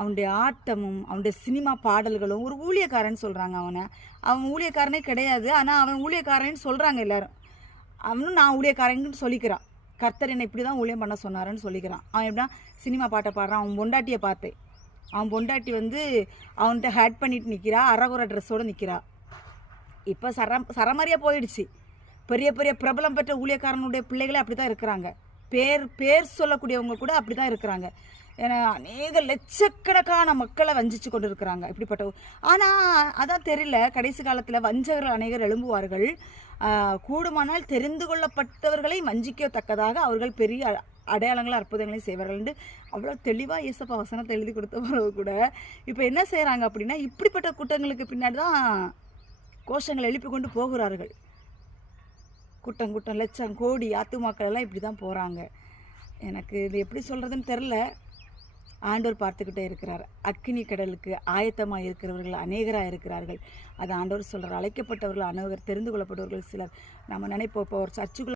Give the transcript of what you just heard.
அவனுடைய ஆட்டமும் அவனுடைய சினிமா பாடல்களும் ஒரு ஊழியக்காரன் சொல்கிறாங்க அவனை. அவன் ஊழியக்காரனே கிடையாது. ஆனால் அவன் ஊழியக்காரன்னு சொல்கிறாங்க எல்லாரும். அவனும் நான் ஊழியக்காரன்னு சொல்லிக்கிறான். கர்த்தர் என்னை இப்படி தான் ஊழியம் பண்ண சொன்னாருன்னு சொல்லிக்கிறான். அவன் எப்படின்னா சினிமா பாட்டை பாடுறான். அவன் பொண்டாட்டியை பார்த்தேன் அவன் பொண்டாட்டி வந்து அவன்கிட்ட ஹேட் பண்ணிட்டு நிற்கிறா அறகுற ட்ரெஸ்ஸோடு நிற்கிறா இப்போ சர சரமாரியாக போயிடுச்சு. பெரிய பெரிய பிரபலம் பெற்ற ஊழியக்காரனுடைய பிள்ளைகளே அப்படி தான் இருக்கிறாங்க. பேர் பேர் சொல்லக்கூடியவங்க கூட அப்படி தான் இருக்கிறாங்க. ஏன்னா அநேக லட்சக்கணக்கான மக்களை வஞ்சிச்சு கொண்டு இருக்கிறாங்க இப்படிப்பட்ட ஆனால் அதான் தெரியல. கடைசி காலத்தில் வஞ்சகர்கள் அநேகர் எழும்புவார்கள். கூடுமானால் தெரிந்து கொள்ளப்பட்டவர்களை வஞ்சிக்கத்தக்கதாக அவர்கள் பெரிய அ- அடையாளங்களும் அற்புதங்களையும் செய்வார்கள் அவ்வளோ தெளிவாக இயேசப்பா வசனத்தை எழுதி கொடுத்த பிறகு கூட இப்போ என்ன செய்கிறாங்க அப்படின்னா இப்படிப்பட்ட கூட்டங்களுக்கு பின்னாடி தான் கோஷங்களை எழுப்பி கொண்டு போகிறார்கள். கூட்டம் கூட்டம் லட்சம் கோடி ஆத்துமாக்கள் எல்லாம் இப்படி தான் போகிறாங்க எனக்கு இது எப்படி சொல்கிறதுன்னு தெரில ஆண்டவர் பார்த்துக்கிட்டே இருக்கிறார். அக்கினி கடலுக்கு ஆயத்தமாக இருக்கிறவர்கள் அநேகராக இருக்கிறார்கள். அது ஆண்டவர் சொல்கிறார் அழைக்கப்பட்டவர்கள் அநேகர் தெரிந்து கொள்ளப்பட்டவர்கள் சிலர். நம்ம நினைப்போம் இப்போ ஒரு சர்ச்சுக்குள்ள